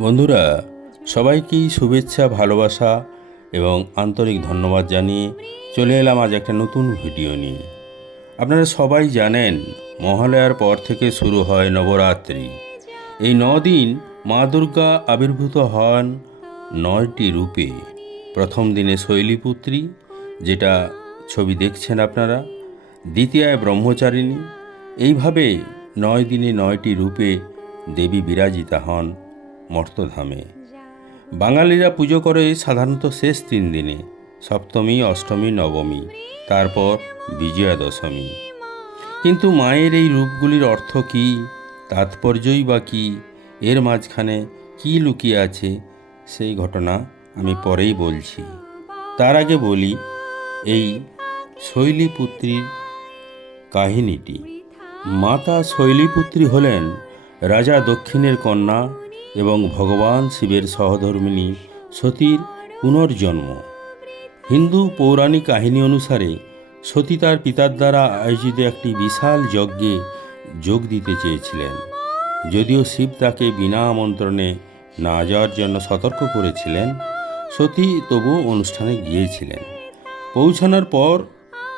বন্ধুরা, সবাইকেই শুভেচ্ছা, ভালোবাসা এবং আন্তরিক ধন্যবাদ জানিয়ে চলে এলাম আজ একটা নতুন ভিডিও নিয়ে। আপনারা সবাই জানেন, মহালয়ার পর থেকে শুরু হয় নবরাত্রি। এই দিন মা দুর্গা আবির্ভূত হন নয়টি রূপে। প্রথম দিনে শৈলীপুত্রী, যেটা ছবি দেখছেন আপনারা, দ্বিতীয়ায় ব্রহ্মচারিণী। এইভাবে নয় দিনে নয়টি রূপে দেবী বিরাজিতা হন মর্তধামে। বাঙালিরা পুজো করে সাধারণত শেষ তিন দিনে, সপ্তমী, অষ্টমী, নবমী, তারপর বিজয়া দশমী কিন্তু মায়ের এই রূপগুলির অর্থ কী, তাৎপর্যই বা কী, এর মাঝখানে কী লুকিয়ে আছে, সেই ঘটনা আমি পরেই বলছি। তার আগে বলি, এই শৈলীপুত্রীর কাহিনীটি। মাতা শৈলীপুত্রী হলেন রাজা দক্ষিণের কন্যা এবং ভগবান শিবের সহধর্মিণী সতীর পুনর্জন্ম। হিন্দু পৌরাণিক কাহিনী অনুসারে সতী তার পিতার দ্বারা আয়োজিত একটি বিশাল যজ্ঞে যোগ দিতে চেয়েছিলেন। যদিও শিব তাকে বিনা আমন্ত্রণে না যাওয়ার জন্য সতর্ক করেছিলেন, সতী তবু অনুষ্ঠানে গিয়েছিলেন। পৌঁছানোর পর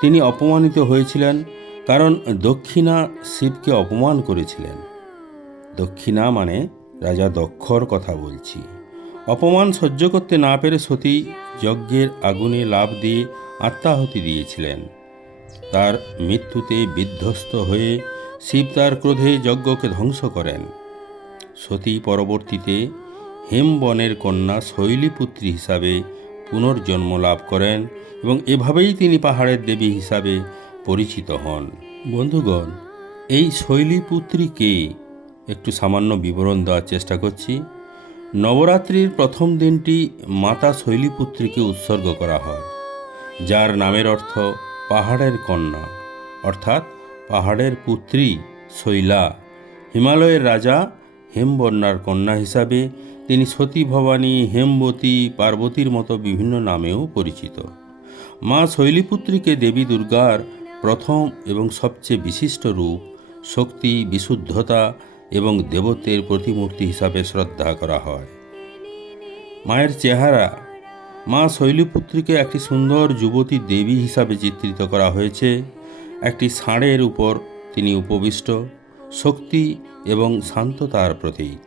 তিনি অপমানিত হয়েছিলেন, কারণ দক্ষিণা শিবকে অপমান করেছিলেন। দক্ষিণা মানে রাজা দক্ষর কথা বলছি। অপমান সহ্য করতে না পেরে সতী যজ্ঞের আগুনে লাভ দিয়ে আত্মাহুতি দিয়েছিলেন। তার মৃত্যুতে বিধ্বস্ত হয়ে শিব তার ক্রোধে যজ্ঞকে ধ্বংস করেন। সতী পরবর্তীতে হেমবনের কন্যা শৈলীপুত্রী হিসাবে পুনর্জন্ম লাভ করেন এবং এভাবেই তিনি পাহাড়ের দেবী হিসাবে পরিচিত হন। বন্ধুগণ, এই শৈলীপুত্রীকে একটু সামান্য বিবরণ দেওয়ার চেষ্টা করছি। নবরাত্রির প্রথম দিনটি মাতা শৈলীপুত্রীকে উৎসর্গ করা হয়, যার নামের অর্থ পাহাড়ের কন্যা, অর্থাৎ পাহাড়ের পুত্রী শৈলা। হিমালয়ের রাজা হেমবন্যার কন্যা হিসাবে তিনি সতী ভবানী হেমবতী পার্বতীর মতো বিভিন্ন নামেও পরিচিত। মা শৈলীপুত্রীকে দেবী দুর্গার প্রথম এবং সবচেয়ে বিশিষ্ট রূপ, শক্তি, বিশুদ্ধতা এবং দেবত্বের প্রতিমূর্তি হিসাবে শ্রদ্ধা করা হয়। মায়ের চেহারা, মা শৈলীপুত্রীকে একটি সুন্দর যুবতী দেবী হিসাবে চিত্রিত করা হয়েছে। একটি ষাঁড়ের উপর তিনি উপবিষ্ট, শক্তি এবং শান্ততার প্রতীক।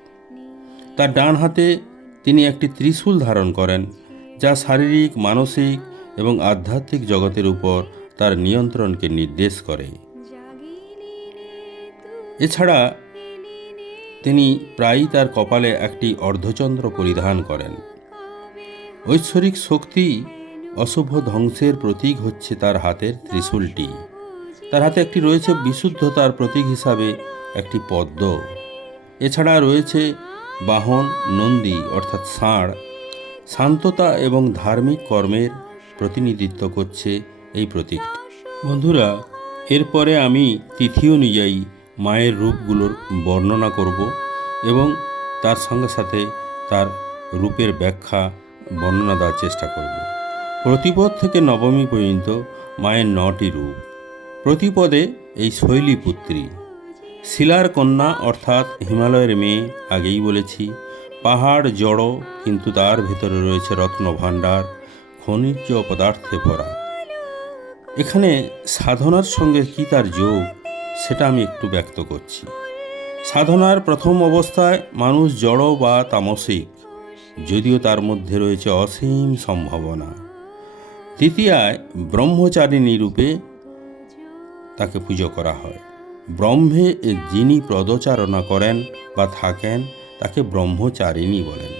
তার ডান হাতে তিনি একটি ত্রিশূল ধারণ করেন, যা শারীরিক, মানসিক এবং আধ্যাত্মিক জগতের উপর তার নিয়ন্ত্রণকে নির্দেশ করে। এছাড়া তিনি প্রায়ই তার কপালে একটি অর্ধচন্দ্র পরিধান করেন। ঐশ্বরিক শক্তি অশুভ ধ্বংসের প্রতীক হচ্ছে তার হাতের ত্রিশূলটি। তার হাতে একটি রয়েছে বিশুদ্ধতার প্রতীক হিসাবে একটি পদ্ম। এছাড়া রয়েছে বাহন, নন্দী অর্থাৎ ষাঁড়। শান্ততা এবং ধার্মিক কর্মের প্রতিনিধিত্ব করছে এই প্রতীকটি। বন্ধুরা, এরপরে আমি তিথি অনুযায়ী মায়ের রূপগুলোর বর্ণনা করব এবং তার সঙ্গে সাথে তার রূপের ব্যাখ্যা, বর্ণনা দেওয়ার চেষ্টা করব। প্রতিপদ থেকে নবমী পর্যন্ত মায়ের নটি রূপ। প্রতিপদে এই শৈলীপুত্রী শিলার কন্যা অর্থাৎ হিমালয়ের মেয়ে, আগেই বলেছি। পাহাড় জড়, কিন্তু তার ভেতরে রয়েছে রত্নভাণ্ডার খনিজ পদার্থে ভরা। এখানে সাধনার সঙ্গে কি তার যোগ? সেটা আমি একটু ব্যক্ত করছি। সাধনার প্রথম অবস্থায় মানুষ জড় বা তামসিক, যদিও তার মধ্যে রয়েছে অসীম সম্ভাবনা। তৃতীয়ায় ব্রহ্মচারিণী রূপে তাকে পুজো করা হয়। ব্রহ্মে যিনি পদচারণা করেন বা থাকেন, তাকে ব্রহ্মচারিণী বলেন।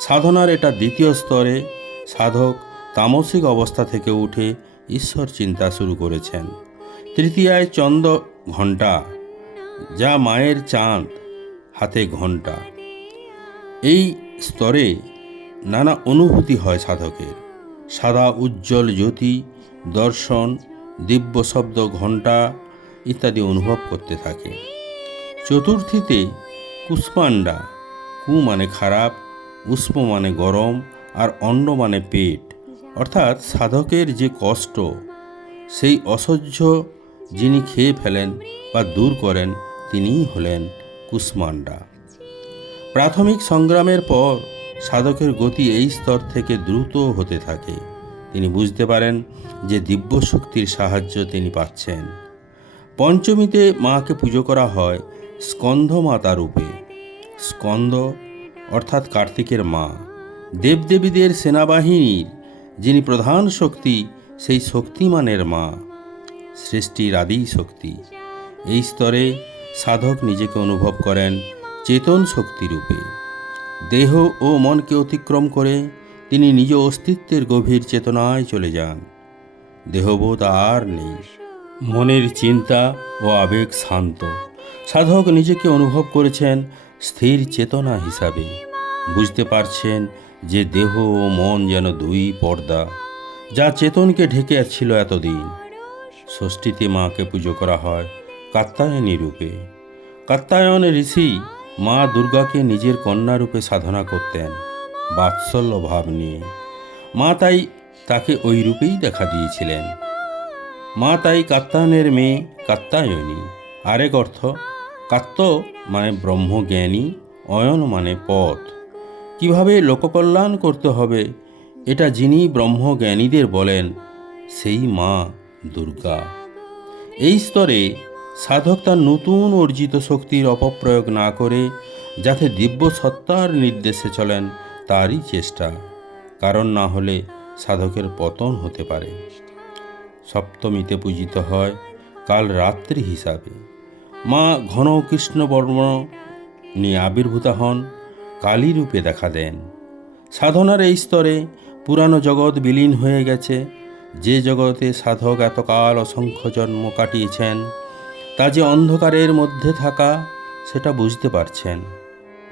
সাধনার এটা দ্বিতীয় স্তরে সাধক তামসিক অবস্থা থেকে উঠে ঈশ্বর চিন্তা শুরু করেছেন। তৃতীয়ায়, চন্দ্র ঘণ্টা, যা মায়ের চাঁদ হাতে ঘণ্টা। এই স্তরে নানা অনুভূতি হয় সাধকের। সাদা উজ্জ্বল জ্যোতি, দর্শন, দিব্য শব্দ, ঘণ্টা ইত্যাদি অনুভব করতে থাকে। চতুর্থীতে কুষ্মান্ডা কু মানে খারাপ, উষ্ম মানে গরম আর অন্ন মানে পেট। অর্থাৎ সাধকের যে কষ্ট, সেই অসহ্য যিনি খেয়ে ফেলেন বা দূর করেন, তিনিই হলেন কুষ্মান্ডা প্রাথমিক সংগ্রামের পর সাধকের গতি এই স্তর থেকে দ্রুত হতে থাকে। তিনি বুঝতে পারেন যে দিব্য শক্তির সাহায্য তিনি পাচ্ছেন। পঞ্চমীতে মাকে পুজো করা হয় স্কন্ধ মাতা রূপে। স্কন্দ অর্থাৎ কার্তিকের মা। দেবদেবীদের সেনাবাহিনীর যিনি প্রধান শক্তি, সেই শক্তিমানের মা। সৃষ্টির আদি শক্তি। এই স্তরে সাধক নিজেকে অনুভব করেন চেতন শক্তিরূপে দেহ ও মনকে অতিক্রম করে তিনি নিজ অস্তিত্বের গভীর চেতনায় চলে যান। দেহবোধ আর নেই। মনের চিন্তা ও আবেগ শান্ত। সাধক নিজেকে অনুভব করেছেন স্থির চেতনা হিসাবে। বুঝতে পারছেন যে দেহ ও মন যেন দুই পর্দা, যা চেতনকে ঢেকে ছিল এতদিন। ষষ্ঠীতে মাকে পুজো করা হয় কাত্তায়নী রূপে। কাত্তায়ন ঋষি মা দুর্গাকে নিজের কন্যা রূপে সাধনা করতেন, বাৎসল্য ভাব নিয়ে। মা তাই তাকে ওই রূপেই দেখা দিয়েছিলেন। মা তাই কাত্তায়নের মেয়ে কাত্তায়নী আরেক অর্থ কাত্ত মানে ব্রহ্মজ্ঞানী, অয়ন মানে পথ। কীভাবে লোককল্যাণ করতে হবে, এটা যিনি ব্রহ্মজ্ঞানীদের বলেন, সেই মা দুর্গা। এই স্তরে সাধক তার নতুন অর্জিত শক্তির অপপ্রয়োগ না করে যাতে দিব্য সত্তার নির্দেশে চলেন তারই চেষ্টা, কারণ না হলে সাধকের পতন হতে পারে। সপ্তমীতে পূজিত হয় কাল রাত্রি হিসাবে। মা ঘন কৃষ্ণবর্ম নিয়ে আবির্ভূত হন, কালী রূপে দেখা দেন। সাধনার এই স্তরে পুরানো জগৎ বিলীন হয়ে গেছে যে জগতে সাধক এতকাল অসংখ্য জন্ম কাটিয়েছেন, তা যে অন্ধকারের মধ্যে থাকা, সেটা বুঝতে পারছেন।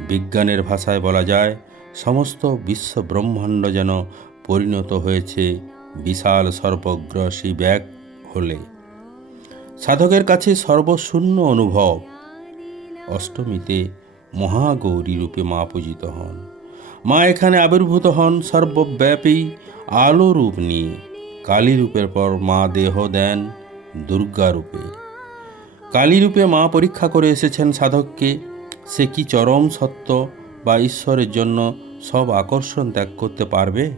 বিজ্ঞানের ভাষায় বলা যায়, সমস্ত বিশ্ব ব্রহ্মাণ্ড যেন পরিণত হয়েছে বিশাল সর্বগ্রসী ব্যাগ হলে। সাধকের কাছে সর্বশূন্য অনুভব। অষ্টমীতে মহাগৌরী রূপে মা পূজিত হন। মা এখানে আবির্ভূত হন সর্বব্যাপী আলো রূপ নিয়ে। কালী রূপের পর মা দেহ দেন দুর্গা রূপে কালী রূপে মা পরীক্ষা করে এসেছেন সাধককে, সে কি চরম সত্য বা ঈশ্বরের জন্য সব আকর্ষণ ত্যাগ করতে পারবে?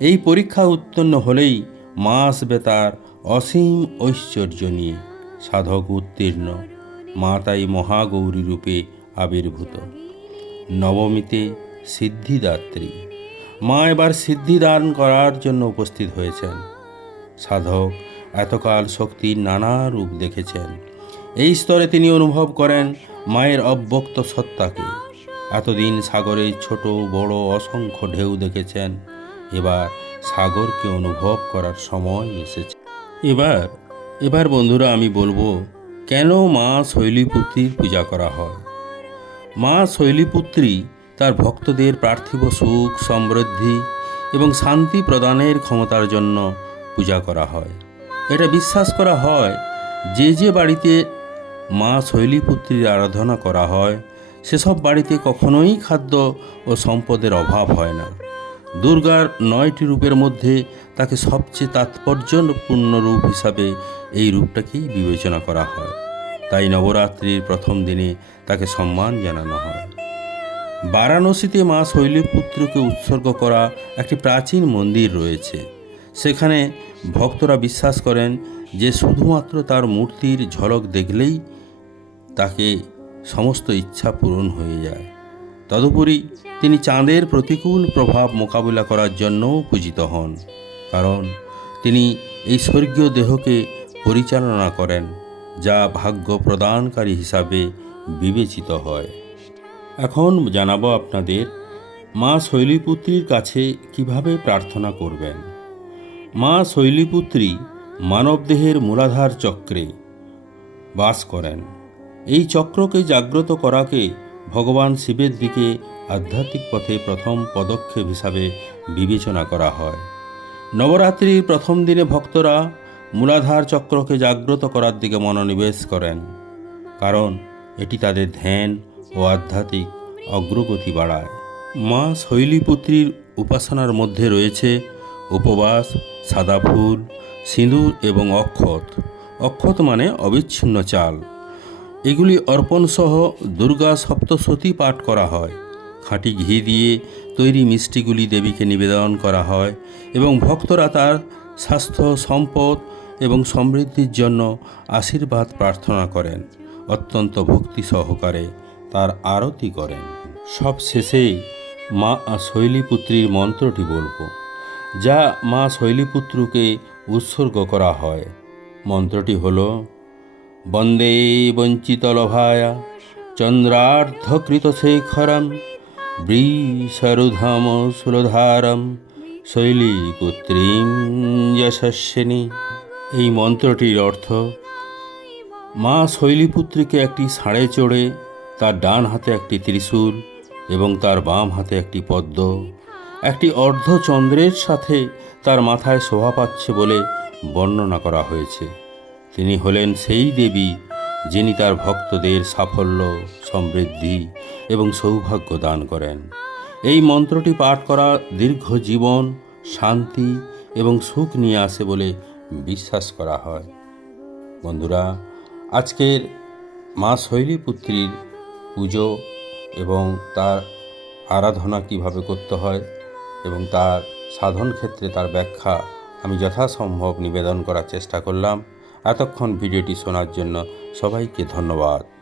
এই পরীক্ষা উত্তীর্ণ হলেই মা আসবে তার অসীম ঐশ্বর্য নিয়ে। সাধক উত্তীর্ণ, মা তাই মহাগৌরী রূপে আবির্ভূত। নবমীতে সিদ্ধিদাত্রী। মা এবার সিদ্ধিদান করার জন্য উপস্থিত হয়েছেন। সাধক এতকাল শক্তির নানা রূপ দেখেছেন। এই স্তরে তিনি অনুভব করেন মায়ের অব্যক্ত সত্তাকে। এতদিন সাগরে ছোট, বড়, অসংখ্য ঢেউ দেখেছেন। এবার সাগরকে অনুভব করার সময় এসেছে। এবার এবার বন্ধুরা আমি বলব, কেন মা শৈলীপুত্রীর পূজা করা হয়? মা শৈলীপুত্রী তার ভক্তদের পার্থিব সুখ, সমৃদ্ধি এবং শান্তি প্রদানের ক্ষমতার জন্য পূজা করা হয়। এটা বিশ্বাস করা হয়, যে যে বাড়িতে মা শৈলীপুত্রীর আরাধনা করা হয়, সেসব বাড়িতে কখনোই খাদ্য ও সম্পদের অভাব হয় না। দুর্গার নয়টি রূপের মধ্যে তাকে সবচেয়ে তাৎপর্যপূর্ণ রূপ হিসাবে এই রূপটাকেই বিবেচনা করা হয়। তাই নবরাত্রির প্রথম দিনে তাকে সম্মান জানানো হয়। বারাণসীতে মা শৈলীপুত্রকে উৎসর্গ করা একটি প্রাচীন মন্দির রয়েছে। সেখানে ভক্তরা বিশ্বাস করেন যে শুধুমাত্র তার মূর্তির ঝলক দেখলেই তাকে সমস্ত ইচ্ছা পূরণ হয়ে যায়। তদুপরি তিনি চাঁদের প্রতিকূল প্রভাব মোকাবিলা করার জন্যও পূজিত হন। কারণ তিনি এই স্বর্গীয় দেহকে পরিচালনা করেন, যা ভাগ্য প্রদানকারী হিসাবে বিবেচিত হয়। এখন জানাব আপনাদের মা শৈলীপুত্রীর কাছে কীভাবে প্রার্থনা করবেন। মা শৈলীপুত্রী মানবদেহের মূলাধার চক্রে বাস করেন। এই চক্রকে জাগ্রত করাকে ভগবান শিবের দিকে আধ্যাত্মিক পথে প্রথম পদক্ষেপ হিসাবে বিবেচনা করা হয়। নবরাত্রির প্রথম দিনে ভক্তরা মূলাধার চক্রকে জাগ্রত করার দিকে মনোনিবেশ করেন। কারণ এটি তাদের ধ্যান ও আধ্যাত্মিক অগ্রগতি বাড়ায়। মা শৈলীপুত্রীর উপাসনার মধ্যে রয়েছে উপবাস সাদা ফুল সিঁদুর এবং অক্ষত। অক্ষত মানে অবিচ্ছিন্ন চাল। এগুলি অর্পণ সহ দুর্গা সপ্তশতী পাঠ করা হয়। খাঁটি ঘি দিয়ে তৈরি মিষ্টিগুলি দেবীকে নিবেদন করা হয় এবং ভক্তরা তার স্বাস্থ্য, সম্পদ এবং সমৃদ্ধির জন্য আশীর্বাদ প্রার্থনা করেন। অত্যন্ত ভক্তি সহকারে তার আরতি করেন। সব শেষে মা শৈলীপুত্রীর মন্ত্রটি বলব, যা মা শৈলীপুত্রকে উৎসর্গ করা হয়। মন্ত্রটি হল, বন্দে বঞ্চিতলভায়া চন্দ্রার্ধকৃতশেখরম বৃষরুধম সুলধারম শৈলীপুত্রীম যশস্বিনী। এই মন্ত্রটির অর্থ, মা শৈলীপুত্রীকে একটি ষাঁড়ে চড়ে তার ডান হাতে একটি ত্রিশূল এবং তার বাম হাতে একটি পদ্ম। একটি অর্ধচন্দ্রের সাথে তার মাথায় শোভা পাচ্ছে বলে বর্ণনা করা হয়েছে। তিনি হলেন সেই দেবী যিনি তার ভক্তদের সাফল্য, সমৃদ্ধি এবং সৌভাগ্য দান করেন। এই মন্ত্রটি পাঠ করা দীর্ঘ জীবন, শান্তি এবং সুখ নিয়ে আসে বলে বিশ্বাস করা হয়। বন্ধুরা, আজকের মা শৈলীপুত্রীর পুজো এবং তার আরাধনা কীভাবে করতে হয় এবং তার সাধন ক্ষেত্রে তার ব্যাখ্যা আমি যথাসম্ভব নিবেদন করার চেষ্টা করলাম। এতক্ষণ ভিডিওটি শোনার জন্য সবাইকে ধন্যবাদ।